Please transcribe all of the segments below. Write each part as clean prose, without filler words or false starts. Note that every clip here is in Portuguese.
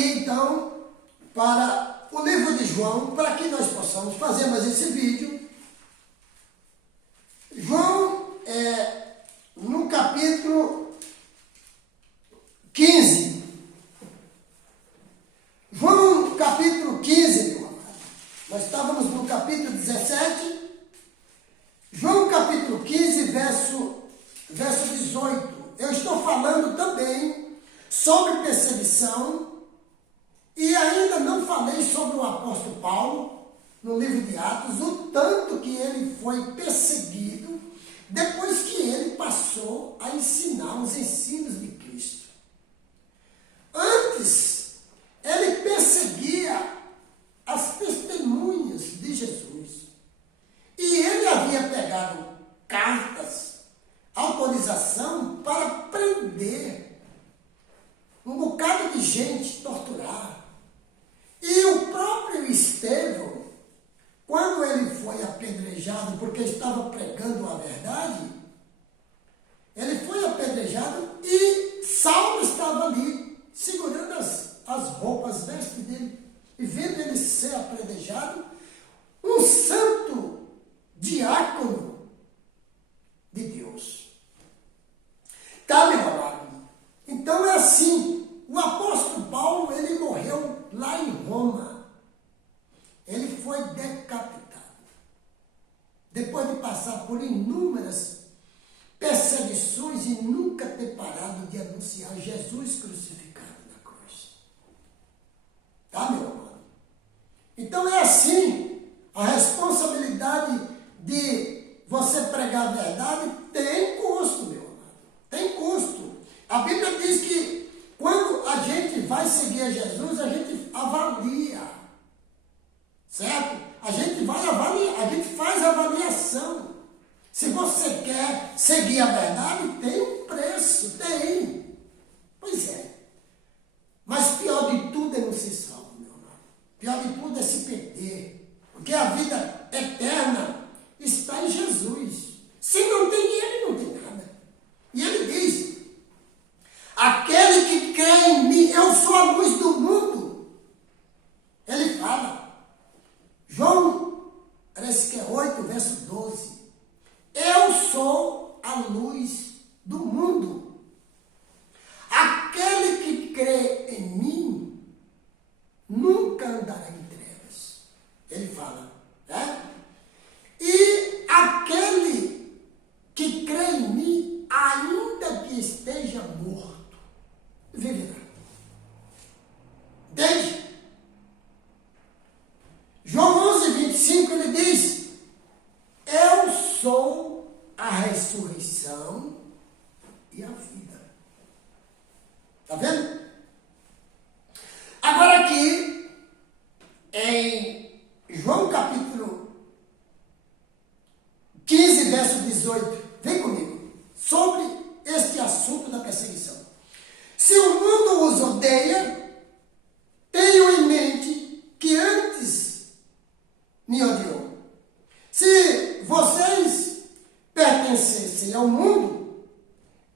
aqui, então, para o livro de João, para que nós possamos fazer mais esse vídeo. João, no capítulo 15. João, capítulo 15, meu amado. Nós estávamos no capítulo 17. João, capítulo 15, verso 18. Eu estou falando também sobre perseguição. E ainda não falei sobre o apóstolo Paulo, no livro de Atos, o tanto que ele foi perseguido depois que ele passou a ensinar os ensinos de Cristo. Antes, ele perseguia as testemunhas de Jesus. E ele havia pegado cartas, autorização para prender um bocado de gente, torturar. E o próprio Estevão, quando ele foi apedrejado porque estava pregando a verdade, ele foi apedrejado e Saulo estava ali, segurando as roupas, as vestes dele, e vendo ele ser apedrejado, um santo diácono de Deus. Tá, meu amado? Então é assim, o apóstolo Paulo, ele morreu lá em Roma. Ele foi decapitado. Depois de passar por inúmeras perseguições e nunca ter parado de anunciar Jesus crucificado na cruz. Tá, meu amado? Então é assim, a responsabilidade de você pregar a verdade tem custo, meu amado. Tem custo. A Bíblia diz que quando a gente vai seguir a Jesus, a gente avalia, certo? A gente vai avaliar, a gente faz avaliação. Se você quer seguir a verdade, tem um preço, tem. Pois é. Mas pior de tudo é não ser salvo, meu amado. Pior de tudo é se perder. Porque a vida eterna está em Jesus. Se não tem ele, não tem nada. E ele diz: aquele que crê em mim, eu sou a luz do mundo. Ele fala, João, parece que é 8, verso 12. Eu sou a luz do mundo. Aquele que crê em mim, nunca andará em trevas. Ele fala, né? E aquele que crê em mim, ainda que esteja morto, viverá. Entende? João 11, 25, ele diz: eu sou a ressurreição e a vida. Está vendo? Agora aqui, em João capítulo 15, verso 18, vem comigo, sobre este assunto da perseguição. Se o mundo os odeia, tenham em mente que antes me odiou. Se vocês pertencessem ao mundo,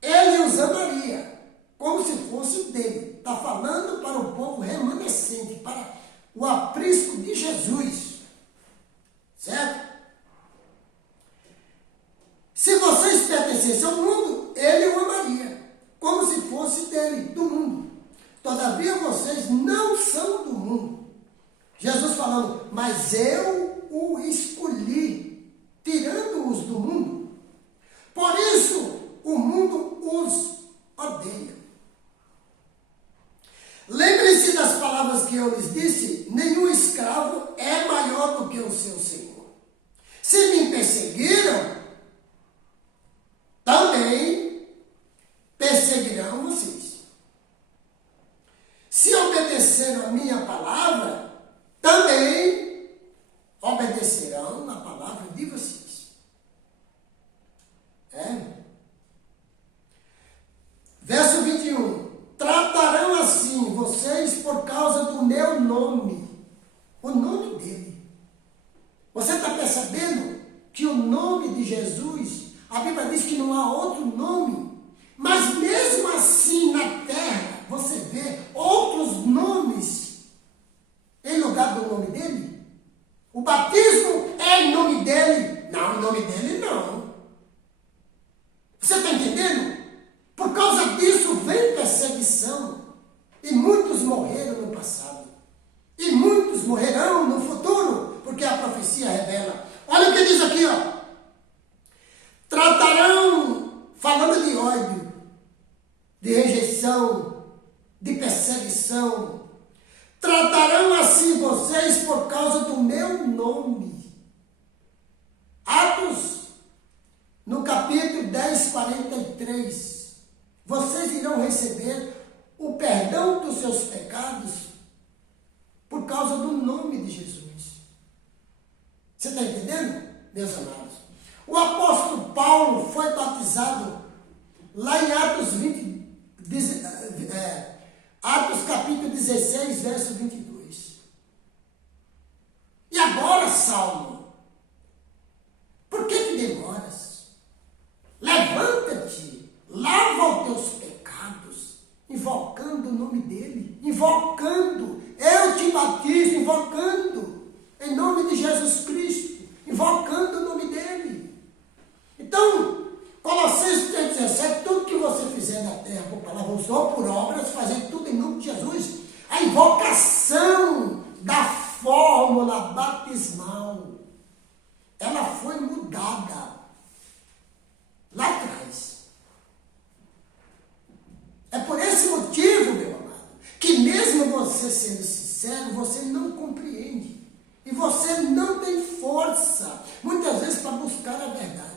ele os amaria, como se fosse dele. Está falando para o povo remanescente, para o aprisco de Jesus. Certo? Se vocês pertencessem ao mundo, ele o amaria, como se fosse dele, do mundo. Todavia vocês não são do mundo. Jesus falando, mas eu o escolhi, tirando-os do mundo. Por isso o mundo os odeia. Lembrem-se das palavras que eu lhes disse: nenhum escravo é maior do que o seu senhor. Se me perseguiram, também perseguirão vocês. Se obedeceram a minha palavra, também obedecerão a palavra de vocês. Verso 21. Tratarão assim vocês por causa do meu nome. O nome dele. Você está percebendo que o nome de Jesus, a Bíblia diz que não há outro nome. Mas mesmo assim na terra, você vê outros nomes perseguição. E muitos morreram no passado. E muitos morrerão no futuro, porque a profecia revela. Olha o que diz aqui, ó. Tratarão, falando de ódio, de rejeição, de perseguição. Tratarão assim vocês por causa do meu nome. Atos, no capítulo 10, 43. Vocês irão receber o perdão dos seus pecados por causa do nome de Jesus. Você está entendendo, meus amados? O apóstolo Paulo foi batizado lá em Atos Atos capítulo 16, verso 22. E agora, Saulo, por que demoras? Levanta-te, lava os teus pecados, invocando o nome dele, invocando, eu te batizo, invocando, em nome de Jesus Cristo, invocando o nome dele. Então, Colossenses 3,17, tudo que você fizer na terra, por palavras ou por obras, fazer tudo em nome de Jesus. A invocação da fórmula batismal, ela foi mudada lá atrás. É por esse motivo, meu amado, que mesmo você sendo sincero, você não compreende. E você não tem força, muitas vezes, para buscar a verdade.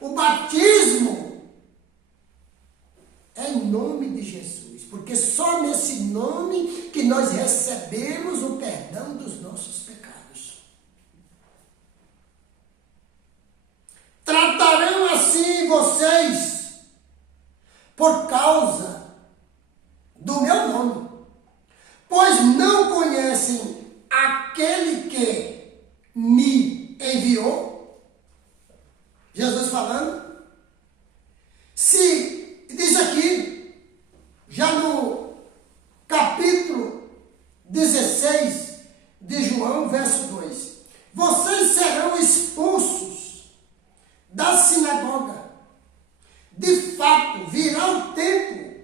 O batismo é em nome de Jesus, porque só nesse nome que nós recebemos o perdão dos nossos pecados. Tratarão assim vocês por causa do meu nome, pois não conhecem aquele que me enviou. Jesus falando, se diz aqui, já no capítulo 16 de João, verso 2, vocês serão expulsos da sinagoga. De fato, virá o tempo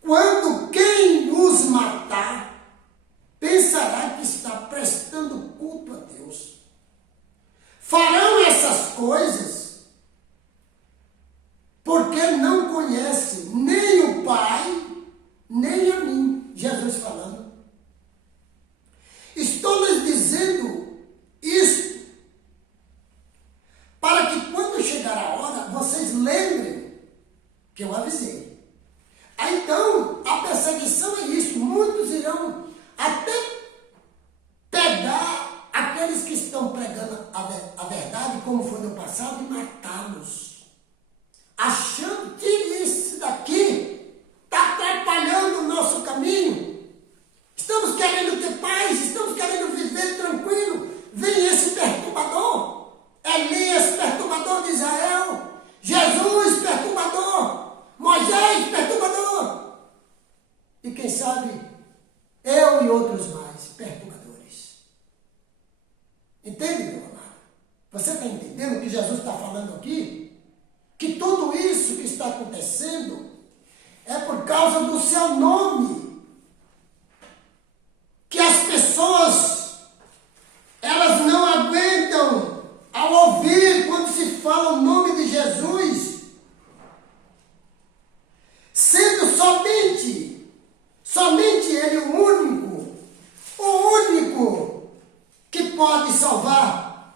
quando quem os matar pensará que está prestando culto a Deus. Farão essas coisas porque não conhecem nem o Pai, nem a mim. Jesus falando. Estou lhes dizendo isto para que quando chegar a hora, vocês lembrem que eu avisei. Aí, então, a perseguição é isso. Muitos irão até pegar aqueles que estão pregando a verdade, como foi no passado, e matá-los. Achando que isso daqui está atrapalhando o nosso caminho. Estamos querendo ter paz, estamos querendo viver tranquilo. Vem esse perturbador, Elias, perturbador de Israel, Jesus, perturbador, Moisés, perturbador. E quem sabe, eu e outros mais, perturbadores. Entende, meu amado? Você está entendendo o que Jesus está falando aqui? Que tudo isso que está acontecendo é por causa do seu nome. Que as pessoas, elas não aguentam ao ouvir quando se fala o nome de Jesus, sendo somente Ele o único que pode salvar.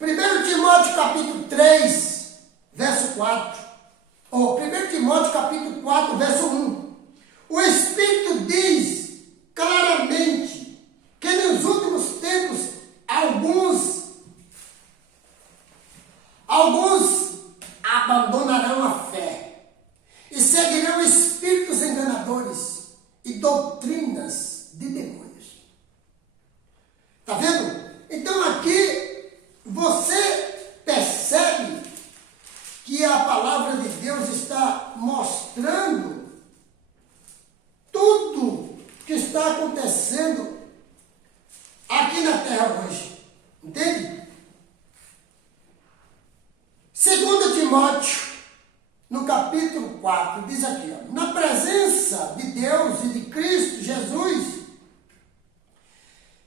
1 Timóteo capítulo 3, verso 4. Ou 1 Timóteo capítulo 4, verso 1. O Espírito diz claramente que nos últimos tempos alguns abandonarão a fé e seguirão espíritos enganadores e doutrinas de demônios. Está vendo? Então aqui você percebe que a palavra de Deus está mostrando tudo que está acontecendo aqui na terra hoje. Entende? 2 Timóteo, no capítulo 4 diz aqui, ó, na presença de Deus e de Cristo Jesus,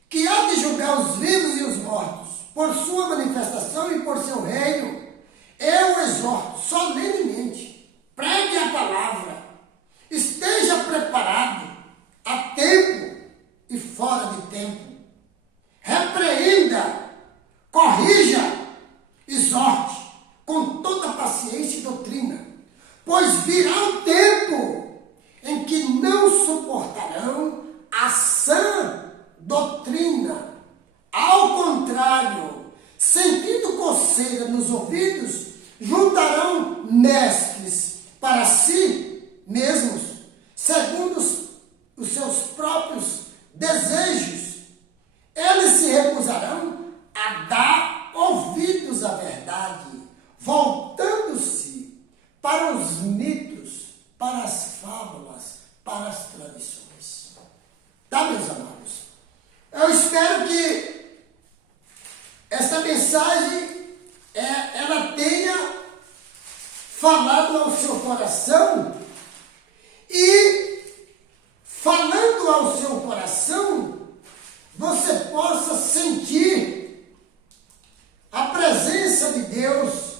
que há de julgar os vivos e os mortos, por sua manifestação e por seu reino, eu exorto solenemente, pregue a palavra, esteja preparado a tempo e fora de tempo, repreenda, corrija, exorte, com toda paciência e doutrina, pois virá o tempo em que não suportarão a sã doutrina. Ao contrário, sentindo coceira nos ouvidos, juntarão mestres para si mesmos, segundo os seus próprios desejos. Eles se recusarão a dar ouvidos à verdade, voltando-se para os mitos, para as fábulas, para as tradições. Tá, meus amados? Eu espero que esta mensagem ela tenha falado ao seu coração e, falando ao seu coração, você possa sentir a presença de Deus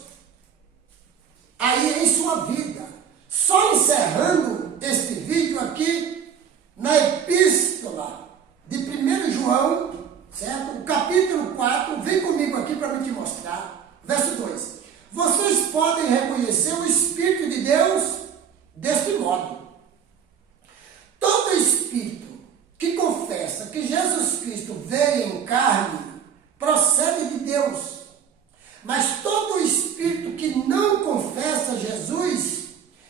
aí em sua vida. Só encerrando este vídeo aqui na epístola de 1 João, certo? O capítulo 4, vem comigo aqui para me te mostrar. Verso 2. Vocês podem reconhecer o Espírito de Deus deste modo. Todo Espírito que confessa que Jesus Cristo veio em carne procede de Deus. Mas todo Espírito que não confessa Jesus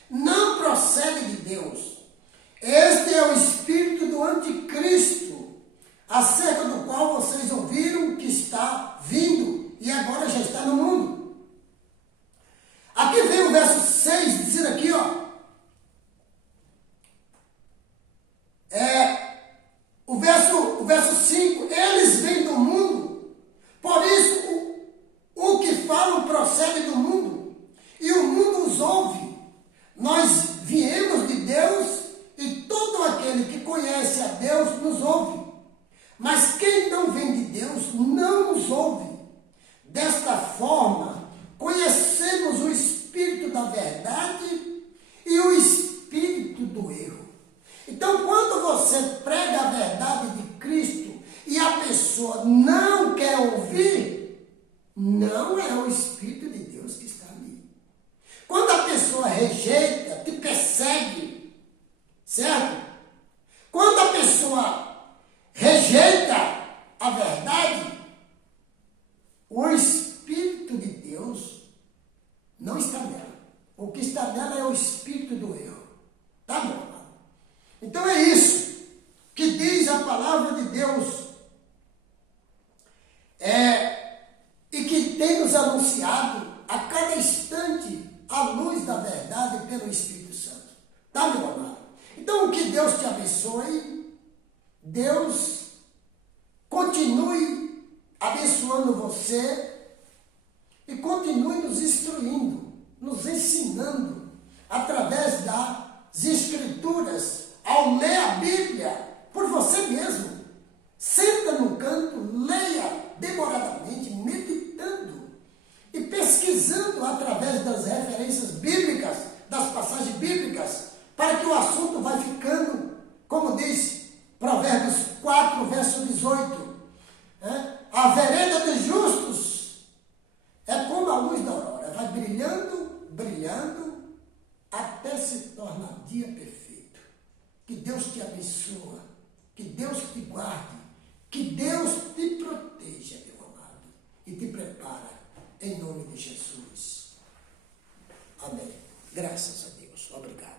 não procede de Deus. Este é o espírito do anticristo, acerca do qual vocês ouviram que está vindo e agora já está no mundo. Aqui vem o verso 6, dizendo aqui, ó. O verso 5, eles vêm do mundo, por isso o que falam procede do mundo, e o mundo os ouve. Nós viemos de Deus, e todo aquele que conhece a Deus nos ouve. Mas quem não vem de Deus não nos ouve. Desta forma, conhecemos o espírito da verdade e o espírito do erro. Então, quando você prega a verdade de Cristo e a pessoa não quer ouvir, não é o Espírito de Deus que está ali. Quando a pessoa rejeita, te persegue, certo? Quando a pessoa rejeita a verdade, o Espírito de Deus não está nela. O que está nela é o espírito do erro. Tá bom, amado? Então é isso que diz a palavra de Deus. E que tem nos anunciado a cada instante a luz da verdade pelo Espírito Santo. Tá, meu amado? Então, que Deus te abençoe. Deus continue abençoando você e continue nos instruindo, nos ensinando através das Escrituras, ao ler a Bíblia por você mesmo. Senta num canto, leia demoradamente, meditando e pesquisando através das referências bíblicas, das passagens bíblicas, para que o assunto vai ficando, como diz Provérbios 4, verso 18, a vereda dos justos é como a luz da aurora, vai brilhando, brilhando, até se tornar dia perfeito. Que Deus te abençoe, que Deus te guarde, que Deus te proteja, meu amado, e te prepara, em nome de Jesus. Amém. Graças a Deus. Obrigado.